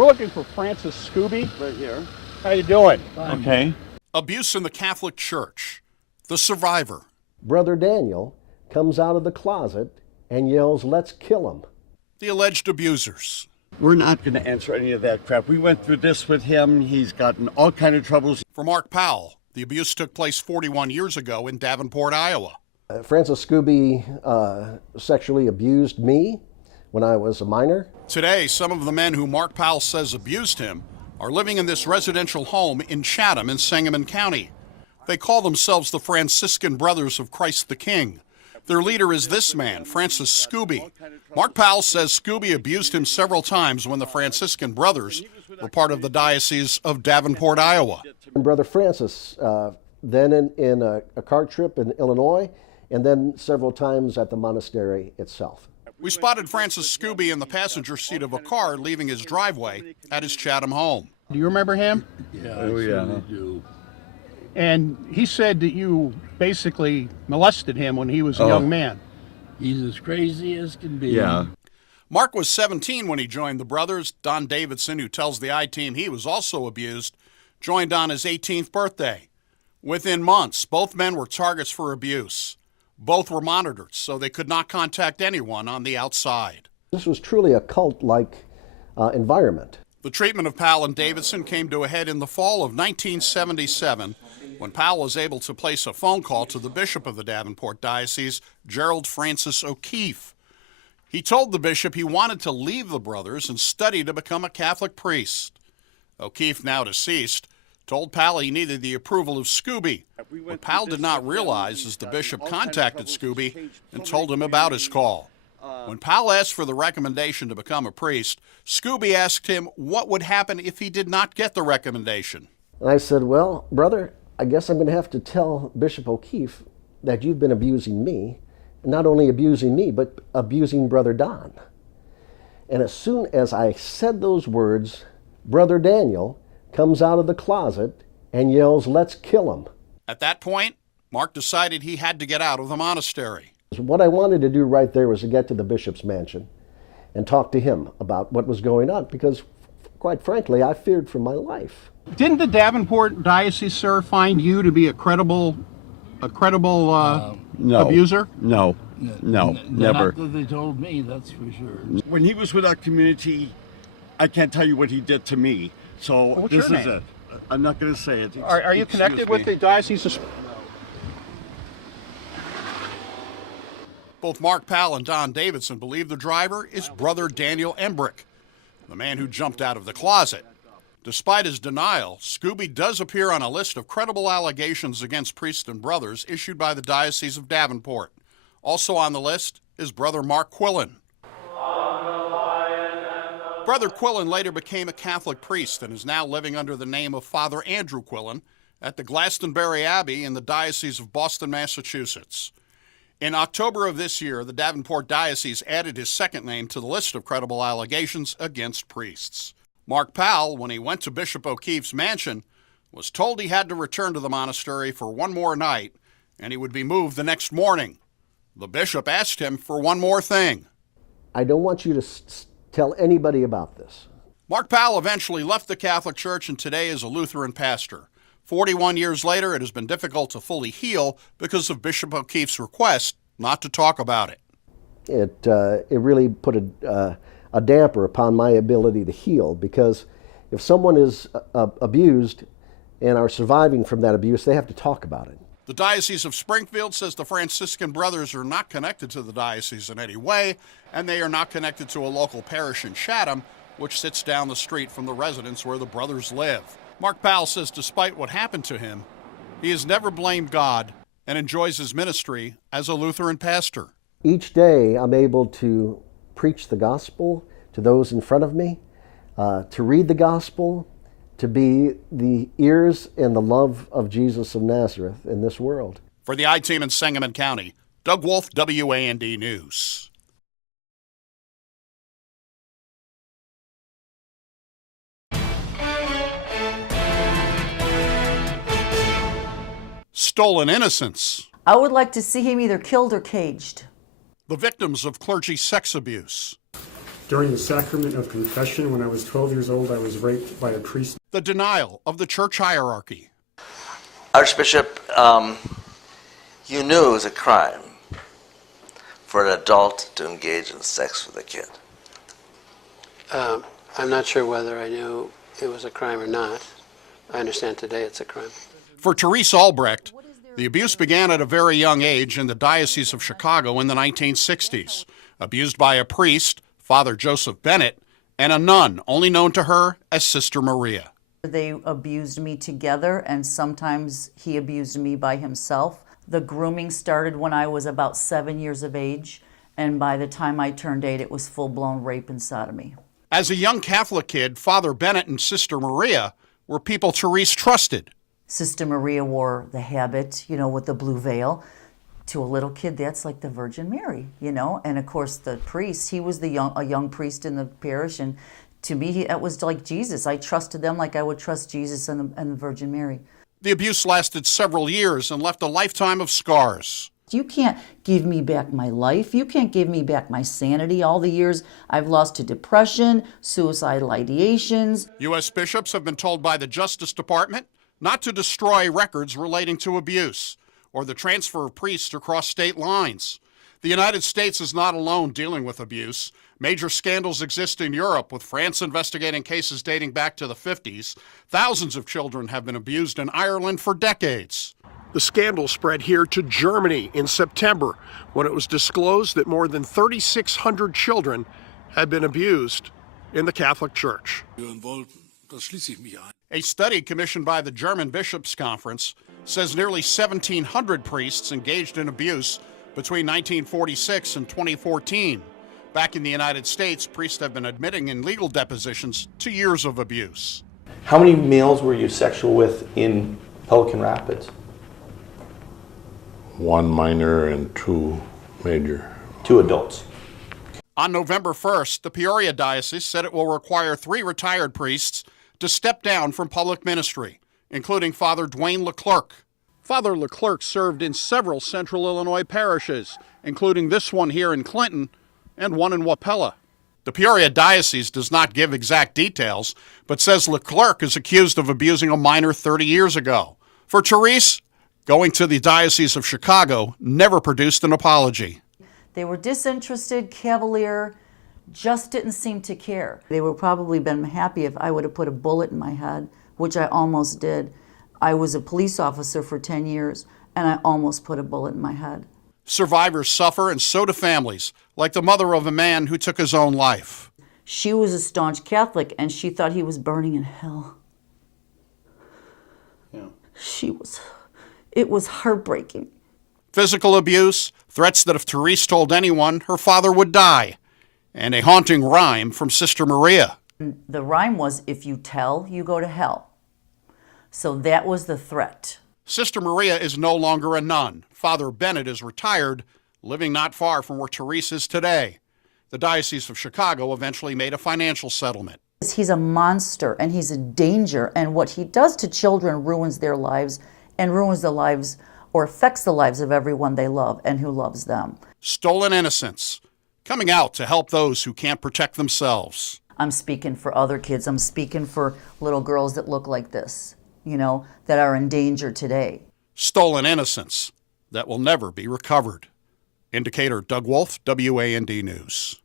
We're looking for Francis Scooby. Right here. How you doing? Okay. Abuse in the Catholic Church. The survivor. Brother Daniel comes out of the closet and yells, "Let's kill him." The alleged abusers. We're not going to answer any of that crap. We went through this with him. He's gotten all kind of troubles. For Mark Powell, the abuse took place 41 years ago in Davenport, Iowa. Francis Scooby sexually abused me when I was a minor. Today, some of the men who Mark Powell says abused him are living in this residential home in Chatham in Sangamon County. They call themselves the Franciscan Brothers of Christ the King. Their leader is this man, Francis Scooby. Mark Powell says Scooby abused him several times when the Franciscan Brothers were part of the Diocese of Davenport, Iowa. And Brother Francis, then in a car trip in Illinois, and then several times at the monastery itself. We spotted Francis Scooby in the passenger seat of a car leaving his driveway at his Chatham home. Do you remember him? Yeah, Oh, I yeah. certainly do. And he said that you basically molested him when he was a young man. He's as crazy as can be. Yeah. Mark was 17 when he joined the brothers. Don Davidson, who tells the I-Team he was also abused, joined on his 18th birthday. Within months, both men were targets for abuse. Both were monitored, so they could not contact anyone on the outside. This was truly a cult-like environment. The treatment of Powell and Davidson came to a head in the fall of 1977 when Powell was able to place a phone call to the bishop of the Davenport Diocese, Gerald Francis O'Keefe. He told the bishop he wanted to leave the brothers and study to become a Catholic priest. O'Keefe, now deceased, told Powell he needed the approval of Scooby. What Powell did not realize is the bishop contacted Scooby and told him about his call. When Powell asked for the recommendation to become a priest, Scooby asked him what would happen if he did not get the recommendation. And I said, "Well, brother, I guess I'm going to have to tell Bishop O'Keefe that you've been abusing me, and not only abusing me, but abusing Brother Don." And as soon as I said those words, Brother Daniel comes out of the closet and yells, "Let's kill him." At that point, Mark decided he had to get out of the monastery. What I wanted to do right there was to get to the bishop's mansion and talk to him about what was going on, because quite frankly, I feared for my life. Didn't the Davenport Diocese, sir, find you to be a credible No. abuser? No. No. Never. Not that they told me, that's for sure. When he was with our community, I can't tell you what he did to me. So What's this your is name? it. I'm not going to say it. Are you connected with the Diocese of... Both Mark Powell and Don Davidson believe the driver is Brother Daniel Embrick, the man who jumped out of the closet. Despite his denial, Scooby does appear on a list of credible allegations against priests and brothers issued by the Diocese of Davenport. Also on the list is Brother Mark Quillen. Brother Quillen later became a Catholic priest and is now living under the name of Father Andrew Quillen at the Glastonbury Abbey in the Diocese of Boston, Massachusetts. In October of this year, the Davenport Diocese added his second name to the list of credible allegations against priests. Mark Powell, when he went to Bishop O'Keefe's mansion, was told he had to return to the monastery for one more night and he would be moved the next morning. The bishop asked him for one more thing. "I don't want you to tell anybody about this." Mark Powell eventually left the Catholic Church and today is a Lutheran pastor. 41 years later, it has been difficult to fully heal because of Bishop O'Keefe's request not to talk about it. It really put a damper upon my ability to heal, because if someone is abused and are surviving from that abuse, they have to talk about it. The Diocese of Springfield says the Franciscan Brothers are not connected to the diocese in any way, and they are not connected to a local parish in Chatham, which sits down the street from the residence where the brothers live. Mark Powell says despite what happened to him, he has never blamed God and enjoys his ministry as a Lutheran pastor. Each day I'm able to preach the gospel to those in front of me, to read the gospel, to be the ears and the love of Jesus of Nazareth in this world. For the I-Team in Sangamon County, Doug Wolfe, WAND News. Stolen innocence. I would like to see him either killed or caged. The victims of clergy sex abuse. During the sacrament of confession, when I was 12 years old, I was raped by a priest. The denial of the church hierarchy. Archbishop, you knew it was a crime for an adult to engage in sex with a kid. I'm not sure whether I knew it was a crime or not. I understand today it's a crime. For Therese Albrecht, the abuse began at a very young age in the Diocese of Chicago in the 1960s, abused by a priest, Father Joseph Bennett, and a nun only known to her as Sister Maria. They abused me together, and sometimes he abused me by himself. The grooming started when I was about 7 years of age, and by the time I turned 8, it was full-blown rape and sodomy. As a young Catholic kid, Father Bennett and Sister Maria were people Therese trusted. Sister Maria wore the habit, you know, with the blue veil. To a little kid, that's like the Virgin Mary, you know? And of course, the priest, he was a young priest in the parish, and to me, that was like Jesus. I trusted them like I would trust Jesus and the Virgin Mary. The abuse lasted several years and left a lifetime of scars. You can't give me back my life. You can't give me back my sanity. All the years I've lost to depression, suicidal ideations. U.S. bishops have been told by the Justice Department not to destroy records relating to abuse or the transfer of priests across state lines. The United States is not alone dealing with abuse. Major scandals exist in Europe, with France investigating cases dating back to the 50s. Thousands of children have been abused in Ireland for decades. The scandal spread here to Germany in September, when it was disclosed that more than 3,600 children had been abused in the Catholic Church. A study commissioned by the German Bishops' Conference says nearly 1,700 priests engaged in abuse between 1946 and 2014. Back in the United States, priests have been admitting in legal depositions to years of abuse. How many males were you sexual with in Pelican Rapids? 1 minor and 2 major. 2 adults. On November 1st, the Peoria Diocese said it will require 3 retired priests to step down from public ministry, including Father Dwayne Leclerc. Father Leclerc served in several central Illinois parishes, including this one here in Clinton and one in Wapella. The Peoria Diocese does not give exact details, but says Leclerc is accused of abusing a minor 30 years ago. For Therese, going to the Diocese of Chicago never produced an apology. They were disinterested, cavalier, just didn't seem to care. They would probably been happy if I would have put a bullet in my head, which I almost did. I was a police officer for 10 years, and I almost put a bullet in my head. Survivors suffer, and so do families, like the mother of a man who took his own life. She was a staunch Catholic, and she thought he was burning in hell. Yeah. It was heartbreaking. Physical abuse, threats that if Therese told anyone, her father would die, and a haunting rhyme from Sister Maria. The rhyme was, if you tell, you go to hell. So that was the threat. Sister Maria is no longer a nun. Father Bennett is retired, living not far from where Therese is today. The Diocese of Chicago eventually made a financial settlement. He's a monster, and he's a danger, and what he does to children ruins their lives and ruins the lives or affects the lives of everyone they love and who loves them. Stolen innocence, coming out to help those who can't protect themselves. I'm speaking for other kids. I'm speaking for little girls that look like this, you know, that are in danger today. Stolen innocence that will never be recovered. Indicator Doug Wolfe, WAND News.